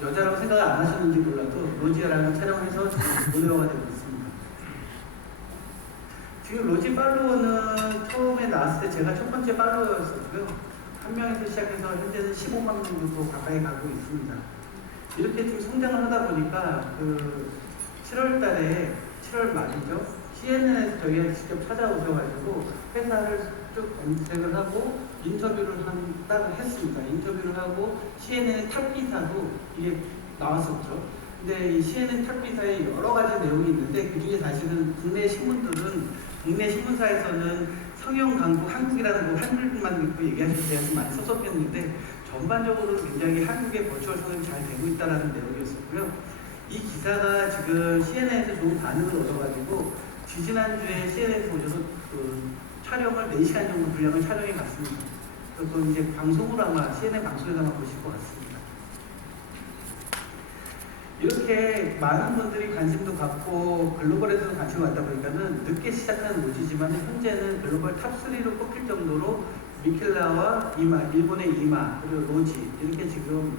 여자라고 생각을 안 하셨는지 몰라도 로지라는 촬영해서 무료화가 되고 있습니다. 지금 로지 팔로워는 처음에 나왔을 때 제가 첫 번째 팔로워였었고요. 한 명에서 시작해서 현재는 15만 명 정도 가까이 가고 있습니다. 이렇게 좀 성장을 하다 보니까 7월 달에 7월 말이죠. CNN에서 저희가 직접 찾아오셔가지고 회사를 쭉 검색을 하고 인터뷰를 했습니다. 인터뷰를 하고 CNN 탑 기사도 이게 나왔었죠. 근데 이 CNN 탑 기사에 여러 가지 내용이 있는데 그 중에 사실은 국내 신문사에서는 성형 강국 한국이라는 거 한글만 읽고 얘기하실 때 많이 섭섭했는데 전반적으로 굉장히 한국의 버추얼 성형이 잘 되고 있다는 내용이었었고요. 이 기사가 지금 CNN에서 좋은 반응을 얻어가지고 지지난주에 CNN에서 오셔서 촬영을 4시간 정도 분량을 촬영해 갔습니다. 그래서 이제 방송으로 아마 CNN 방송에서만 보실 것 같습니다. 이렇게 많은 분들이 관심도 갖고 글로벌에서도 관심을 갖다 보니까는 늦게 시작한 로지지만 현재는 글로벌 탑3로 꼽힐 정도로 미켈라와 이마, 일본의 이마, 그리고 로지 이렇게 지금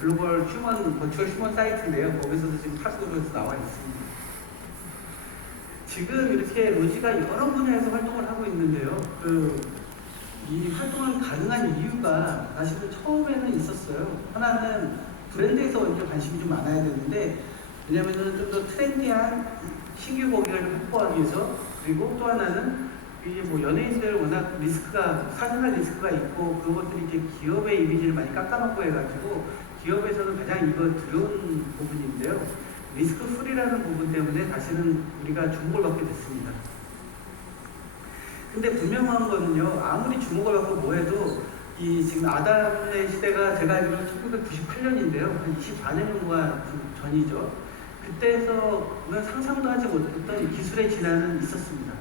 글로벌 버추얼 휴먼 사이트인데요. 거기서도 지금 탑3로 나와 있습니다. 지금 이렇게 로지가 여러 분야에서 활동을 하고 있는데요. 이 활동을 가능한 이유가 사실은 처음에는 있었어요. 하나는 브랜드에서 먼저 관심이 좀 많아야 되는데, 왜냐면은 좀 더 트렌디한 신규 고객을 확보하기 위해서, 그리고 또 하나는 이게 뭐 연예인들 워낙 사생활 리스크가 있고 그런 것들이 이제 기업의 이미지를 많이 깎아먹고 해가지고 기업에서는 가장 이거 두려운 부분인데요. 리스크 프리라는 부분 때문에 사실은 우리가 주목을 받게 됐습니다. 근데 분명한 거는요, 아무리 주목을 받고 뭐해도 이 지금 아담의 시대가 제가 알기로는 1998년인데요. 한 24년 정도가 전이죠. 그때에서는 상상도 하지 못했던 기술의 진화는 있었습니다.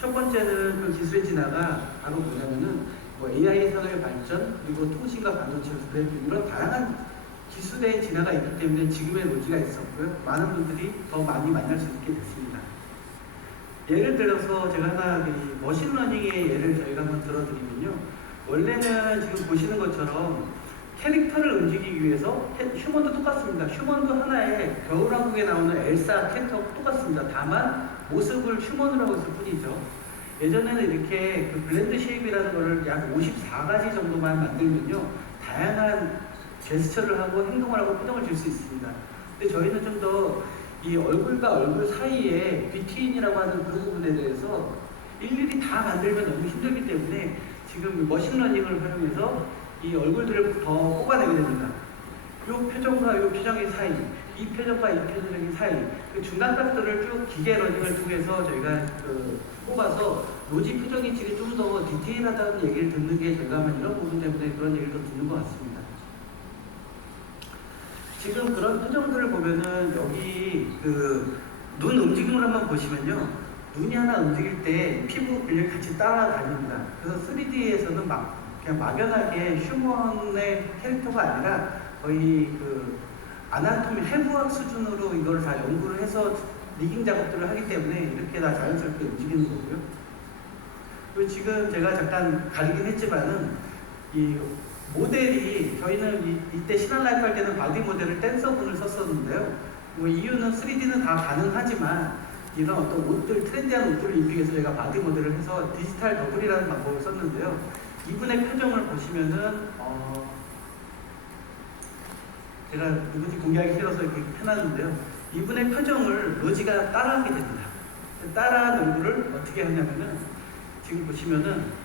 첫 번째는 그 기술의 진화가 바로 뭐냐면은 AI 산업의 발전, 그리고 통신과 반도체 이런 다양한 기술의 진화가 있기 때문에 지금의 로지가 있었고요. 많은 분들이 더 많이 만날 수 있게 됐습니다. 예를 들어서 제가 하나 머신러닝의 예를 저희가 한번 들어드리면요. 원래는 지금 보시는 것처럼 캐릭터를 움직이기 위해서 휴먼도 똑같습니다. 휴먼도 하나의 겨울왕국에 나오는 엘사 캐릭터하고 똑같습니다. 다만 모습을 휴먼으로 하고 있을 뿐이죠. 예전에는 이렇게 블렌드 쉐입이라는 거를 약 54가지 정도만 만들면요. 다양한 제스처를 하고 행동을 하고 표정을 줄 수 있습니다. 근데 저희는 좀 더 이 얼굴과 얼굴 사이에 비트윈이라고 하는 그런 부분에 대해서 일일이 다 만들면 너무 힘들기 때문에 지금 머신러닝을 활용해서 이 얼굴들을 더 뽑아내게 됩니다. 이 표정과 이 표정의 사이, 이 표정과 이 표정의 사이, 그 중간 값들을 쭉 기계 러닝을 통해서 저희가 뽑아서 로지 표정이 지금 좀 더 디테일하다는 얘기를 듣는 게 저희가 아마 이런 부분 때문에 그런 얘기를 더 듣는 것 같습니다. 지금 그런 표정들을 보면은 여기 눈 움직임을 한번 보시면요. 눈이 하나 움직일 때 피부 근육이 같이 따라다닙니다. 그래서 3D에서는 그냥 막연하게 휴먼의 캐릭터가 아니라 거의 아나토미 해부학 수준으로 이걸 다 연구를 해서 리깅 작업들을 하기 때문에 이렇게 다 자연스럽게 움직이는 거고요. 그리고 지금 제가 잠깐 가리긴 했지만은 이 모델이 저희는 이때 신한라이프 할 때는 바디 모델을 댄서분을 썼었는데요. 뭐 이유는 3D는 다 가능하지만 이런 어떤 옷들, 트렌디한 옷들을 입기 위해서 저희가 바디 모델을 해서 디지털 더블이라는 방법을 썼는데요. 이분의 표정을 보시면은 제가 누군지 공개하기 싫어서 이렇게 펴놨는데요. 이분의 표정을 로지가 따라하게 됩니다. 따라한 얼굴을 어떻게 하냐면은 지금 보시면은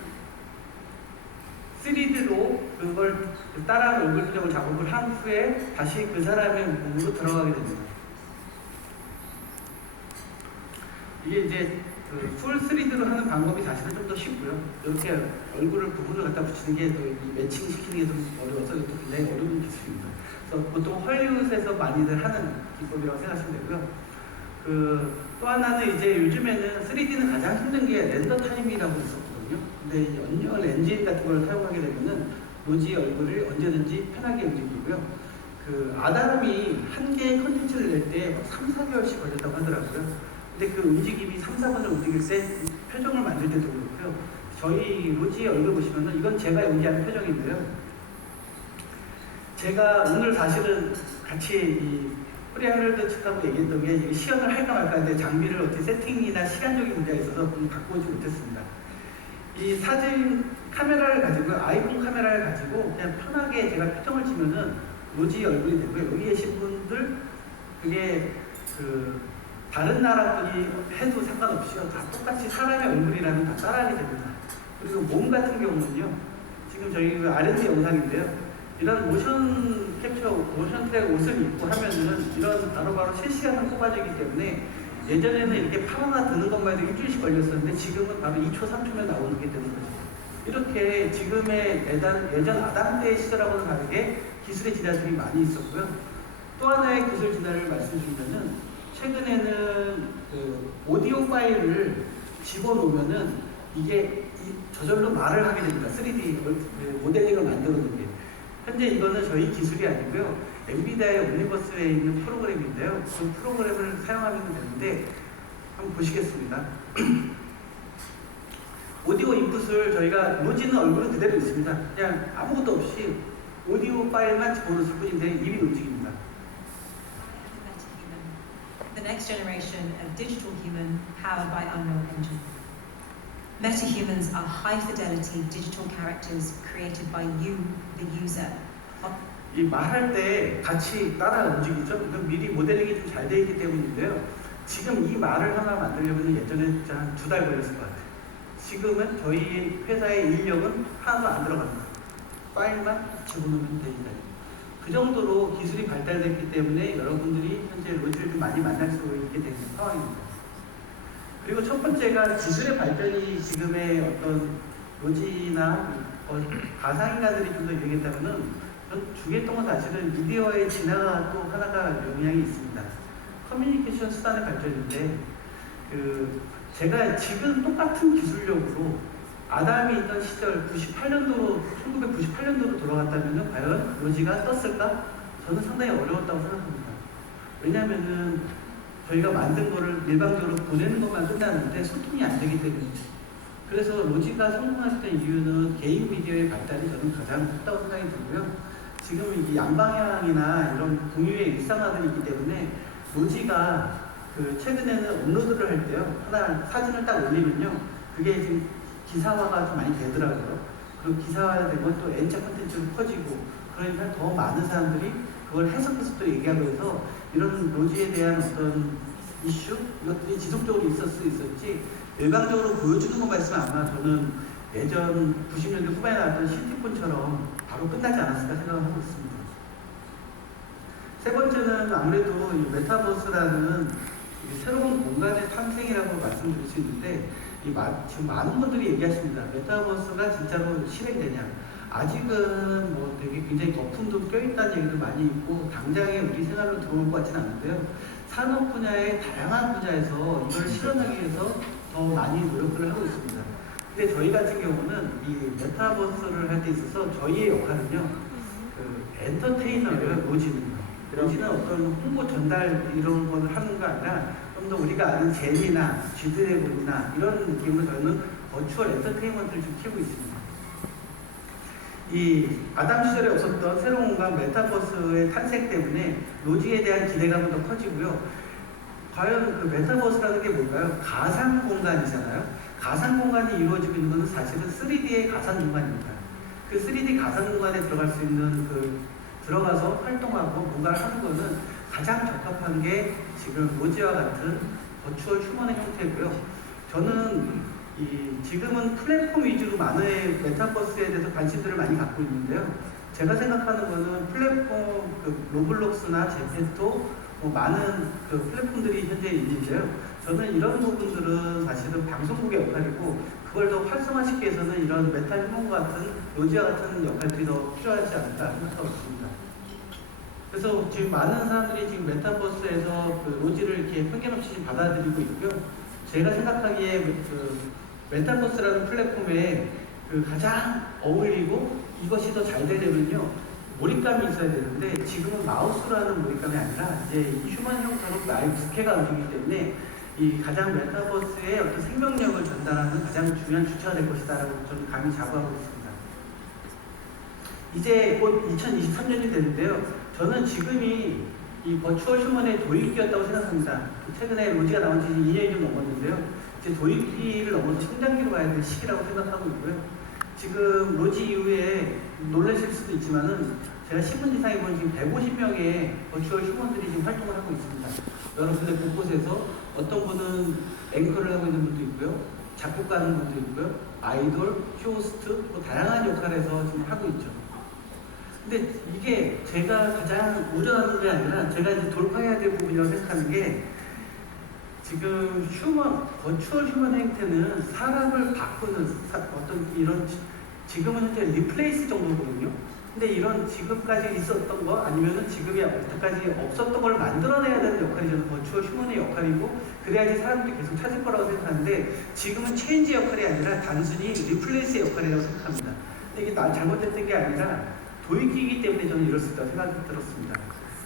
3D로 그걸 따라한 얼굴 표정을 작업을 한 후에 다시 그 사람의 몸으로 들어가게 됩니다. 이게 이제 풀 3D로 하는 방법이 사실은 좀 더 쉽고요. 이렇게 얼굴을 부분을 갖다 붙이는 게 매칭 시키는 게 좀 어려워서 이것도 굉장히 어려운 기술입니다. 그래서 보통 헐리우드에서 많이들 하는 기법이라고 생각하시면 되고요. 또 하나는 이제 요즘에는 3D는 가장 힘든 게 렌더 타임이라고 있었거든요. 근데 연열 엔진 같은 걸 사용하게 되면은 로지의 얼굴을 언제든지 편하게 움직이고요. 아담이 한 개의 컨텐츠를 낼 때 3, 4개월씩 걸렸다고 하더라고요. 근데 그 움직임이 3, 4분을 움직일 때 표정을 만들 때도 그렇고요. 저희 로지의 얼굴 보시면은 이건 제가 연기한 표정인데요. 제가 오늘 사실은 같이 이 프리하럴드 측하고 얘기했던 게 이게 시연을 할까 말까 하는데 장비를 어떻게 세팅이나 시간적인 문제가 있어서 갖고 오지 못했습니다. 이 사진 카메라를 가지고 아이폰 카메라를 가지고 그냥 편하게 제가 표정을 치면은 로지 얼굴이 되고요. 여기 계신 분들 그게 그 다른 나라 분이 해도 상관없이요. 다 똑같이 사람의 얼굴이라면 다 따라하게 됩니다. 그리고 몸 같은 경우는요. 지금 저희 그 R&D 영상인데요. 이런 모션 캡처, 모션 트랙 옷을 입고 하면은 이런 바로바로 실시간으로 뽑아지기 때문에 예전에는 이렇게 판 하나 드는 것만 해도 일주일씩 걸렸었는데 지금은 바로 2초, 3초면 나오는 게 되는 거죠. 이렇게 지금의 예전 아담 때 시절하고는 다르게 기술의 진화들이 많이 있었고요. 또 하나의 기술 진화를 말씀드리면은 최근에는 그 오디오 파일을 집어넣으면은 이게 저절로 말을 하게 됩니다. 3D 모델링을 만들어놓은 게. 현재 이거는 저희 기술이 아니고요. 엔비디아의 옴니버스에 있는 프로그램인데요. 그 프로그램을 사용하면 되는데 한번 보시겠습니다. 오디오 인풋을 저희가 로지는 얼굴은 그대로 있습니다. 그냥 아무것도 없이 오디오 파일만 집어넣을 뿐인데 입이 움직입니다. The next generation of digital human powered by Unreal Engine. Metahumans are high-fidelity digital characters created by you, the user. 이 말할 때 같이 따라 움직이죠. 이건 미리 모델링이 좀 잘 되어 있기 때문인데요. 지금 이 말을 하나 만들려면 예전에 진짜 한 2달 걸렸을 것 같아요. 지금은 저희 회사의 인력은 하나도 안 들어갑니다. 파일만 집어넣으면 됩니다. 그 정도로 기술이 발달됐기 때문에 여러분들이 현재 로지를 좀 많이 만날 수 있게 되는 상황입니다. 그리고 첫 번째가 기술의 발전이 지금의 어떤 로지나 가상인가들이 좀 더 유행했다면은 전 주겠던 건 사실은 미디어의 진화가 또 하나가 영향이 있습니다. 커뮤니케이션 수단의 발전인데 제가 지금 똑같은 기술력으로 아담이 있던 시절 1998년도로 돌아갔다면 과연 로지가 떴을까? 저는 상당히 어려웠다고 생각합니다. 왜냐하면은 저희가 만든 거를 일방적으로 보내는 것만 끝났는데 소통이 안 되기 때문이죠. 그래서 로지가 성공했던 이유는 개인 미디어의 발달이 저는 가장 컸다고 생각이 들고요. 지금 이 양방향이나 이런 공유의 일상화들이 있기 때문에 로지가 최근에는 업로드를 할 때요. 하나 사진을 딱 올리면요. 그게 지금 기사화가 좀 많이 되더라고요. 그리고 기사화되면 또 N차 콘텐츠로 퍼지고 그러니까 더 많은 사람들이 그걸 해석해서 또 얘기하고 해서 이런 로지에 대한 어떤 이슈? 이것들이 지속적으로 있을 수 있었지 일방적으로 보여주는 것만 있으면 아마 저는 예전 90년대 후반에 나왔던 시티폰처럼 바로 끝나지 않았을까 생각을 하고 있습니다. 세 번째는 아무래도 이 메타버스라는 새로운 공간의 탄생이라고 말씀드릴 수 있는데 지금 많은 분들이 얘기하십니다. 메타버스가 진짜로 실행되냐? 아직은 뭐 되게 굉장히 거품도 껴있다는 얘기도 많이 있고 당장에 우리 생활로 들어올 것 같지는 않은데요. 산업 분야의 다양한 분야에서 이걸 실현하기 위해서 더 많이 노력을 하고 있습니다. 근데 저희 같은 경우는 이 메타버스를 할 때 있어서 저희의 역할은요, 엔터테이너예요, 로지는요. 로지는 어떤 홍보 전달 이런 거를 하는 거 아니라 좀 더 우리가 아는 젠이나 G드래곤이나 이런 느낌으로 저희는 버추얼 엔터테인먼트를 좀 키우고 있습니다. 이 아담 시절에 없었던 새로운 공간 메타버스의 탄생 때문에 로지에 대한 기대감은 더 커지고요. 과연 그 메타버스라는 게 뭘까요? 가상 공간이잖아요. 가상 공간이 이루어지고 있는 것은 사실은 3D의 가상 공간입니다. 그 3D 가상 공간에 들어갈 수 있는 들어가서 활동하고 뭔가를 하는 것은 가장 적합한 게 지금 로지와 같은 버추얼 휴먼의 형태고요. 저는 지금은 플랫폼 위주로 많은 메타버스에 대해서 관심들을 많이 갖고 있는데요. 제가 생각하는 거는 플랫폼, 로블록스나 제페토, 많은 플랫폼들이 현재 있는데요. 저는 이런 부분들은 사실은 방송국의 역할이고, 그걸 더 활성화시키기 위해서는 이런 메타 휴먼과 같은, 로지와 같은 역할들이 더 필요하지 않을까 생각하고 있습니다. 그래서 지금 많은 사람들이 지금 메타버스에서 로지를 이렇게 편견 없이 받아들이고 있고요. 제가 생각하기에 메타버스라는 플랫폼에 가장 어울리고 이것이 더 잘 되려면요 몰입감이 있어야 되는데 지금은 마우스라는 몰입감이 아니라 이제 휴먼 형태로 아예 부캐가 움직이기 때문에 이 가장 메타버스의 어떤 생명력을 전달하는 가장 중요한 주체가 될 것이다라고 저는 감히 자부하고 있습니다. 이제 곧 2023년이 되는데요. 저는 지금이 이 버추얼 휴먼의 도입기였다고 생각합니다. 최근에 로지가 나온 지 2년이 좀 넘었는데요. 이제 도입기를 넘어서 성장기로 가야 될 시기라고 생각하고 있고요. 지금 로지 이후에 놀라실 수도 있지만은 제가 신문지상에 보면 지금 150명의 버추얼 휴먼들이 지금 활동을 하고 있습니다. 여러분들 곳곳에서 어떤 분은 앵커를 하고 있는 분도 있고요. 작곡가하는 분도 있고요. 아이돌, 쇼호스트, 뭐 다양한 역할에서 지금 하고 있죠. 근데 이게 제가 가장 우려하는 게 아니라 제가 이제 돌파해야 될 부분이라고 생각하는 게 지금 버추얼 휴먼 행태는 사람을 바꾸는 어떤 이런 지금은 현재 리플레이스 정도거든요. 근데 이런 지금까지 있었던 거 아니면은 지금이 여태까지 없었던 걸 만들어내야 되는 역할이 저는 버추얼 휴먼의 역할이고 그래야지 사람들이 계속 찾을 거라고 생각하는데 지금은 체인지 역할이 아니라 단순히 리플레이스 역할이라고 생각합니다. 근데 이게 잘못됐던 게 아니라 도입기이기 때문에 저는 이럴 수 있다고 생각이 들었습니다.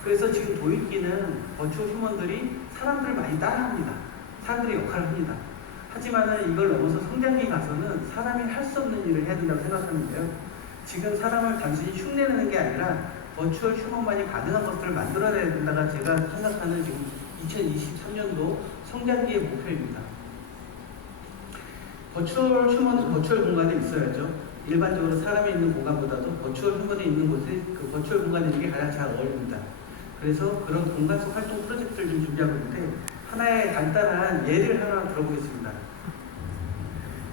그래서 지금 도입기는 버추얼 휴먼들이 사람들을 많이 따라합니다. 사람들이 역할을 합니다. 하지만은 이걸 넘어서 성장기 가서는 사람이 할 수 없는 일을 해야 된다고 생각하는데요. 지금 사람을 단순히 흉내내는 게 아니라 버추얼 휴먼만이 가능한 것들을 만들어내야 된다가 제가 생각하는 지금 2023년도 성장기의 목표입니다. 버추얼 휴먼은 버추얼 공간에 있어야죠. 일반적으로 사람이 있는 공간보다도 버추얼 휴먼에 있는 곳에 그 버추얼 공간에 있는 게 가장 잘 어울립니다. 그래서 그런 공간 속 활동 프로젝트를 좀 준비하고 있는데 하나의 간단한 예를 하나 들어보겠습니다.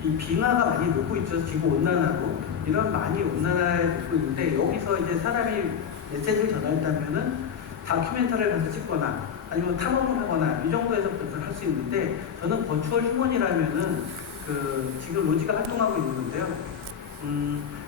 이 빙하가 많이 녹고 있죠. 지구 온난화로 이런 많이 온난화에 녹고 있는데 여기서 이제 사람이 메시지를 전하려면은 다큐멘터리를 가서 찍거나 아니면 탐험을 하거나 이 정도에서 그것을 할 수 있는데 저는 버추얼 휴먼이라면은 지금 로지가 활동하고 있는 건데요.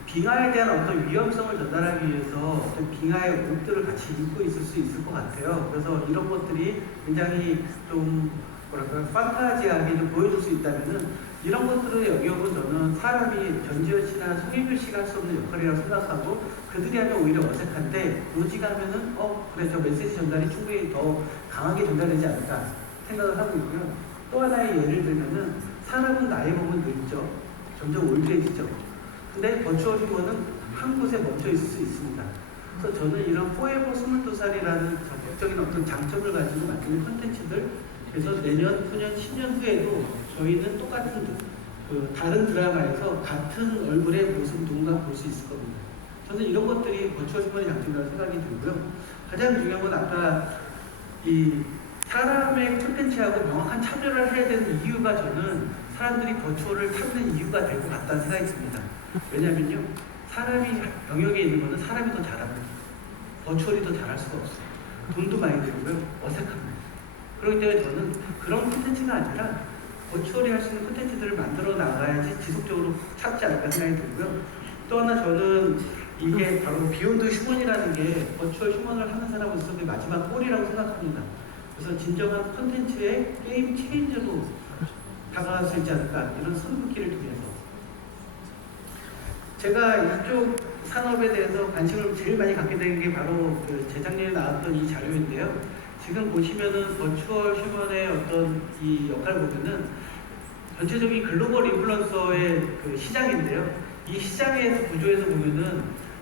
빙하에 대한 어떤 위험성을 전달하기 위해서 어떤 빙하의 옷들을 같이 입고 있을 수 있을 것 같아요. 그래서 이런 것들이 굉장히 좀 뭐랄까 판타지하게 좀 보여줄 수 있다면은 이런 것들을 여기오면 저는 사람이 전지현 씨나 송혜교 씨가 할 수 없는 역할이라고 생각하고 그들이 하면 오히려 어색한데 로지가 하면은 그래 저 메시지 전달이 충분히 더 강하게 전달되지 않을까 생각을 하고 있고요. 또 하나의 예를 들면은 사람은 나이 먹으면 늙죠. 점점 올드해지죠. 근데 버추얼 휴먼은 한 곳에 멈춰 있을 수 있습니다. 그래서 저는 이런 포에버 22살이라는 적극적인 어떤 장점을 가지고 만드는 콘텐츠들 그래서 내년, 후년, 10년 후에도 저희는 똑같은 다른 드라마에서 같은 얼굴의 모습 누군가 볼 수 있을 겁니다. 저는 이런 것들이 버추얼 휴먼의 장점이라고 생각이 들고요. 가장 중요한 건 아까 이 사람의 콘텐츠하고 명확한 차별을 해야 되는 이유가 저는 사람들이 버추얼을 찾는 이유가 될 것 같다는 생각이 듭니다. 왜냐면요, 사람이 영역에 있는 거는 사람이 더 잘합니다. 버추얼이 더 잘할 수가 없어요. 돈도 많이 들고요, 어색합니다. 그렇기 때문에 저는 그런 콘텐츠가 아니라 버추얼이 할 수 있는 콘텐츠들을 만들어 나가야지 지속적으로 찾지 않을까 생각이 들고요. 또 하나 저는 이게 바로 비욘드 휴먼이라는 게 버추얼 휴먼을 하는 사람으로서의 마지막 골이라고 생각합니다. 그래서 진정한 콘텐츠의 게임 체인저로 다가갈 수 있지 않을까 이런 선긋기를 통해서 제가 이쪽 산업에 대해서 관심을 제일 많이 갖게 된 게 바로 재작년에 나왔던 이 자료인데요. 지금 보시면은 버추얼 휴먼의 어떤 이 역할을 보면은 전체적인 글로벌 인플루언서의 시장인데요. 이 시장의 구조에서 보면은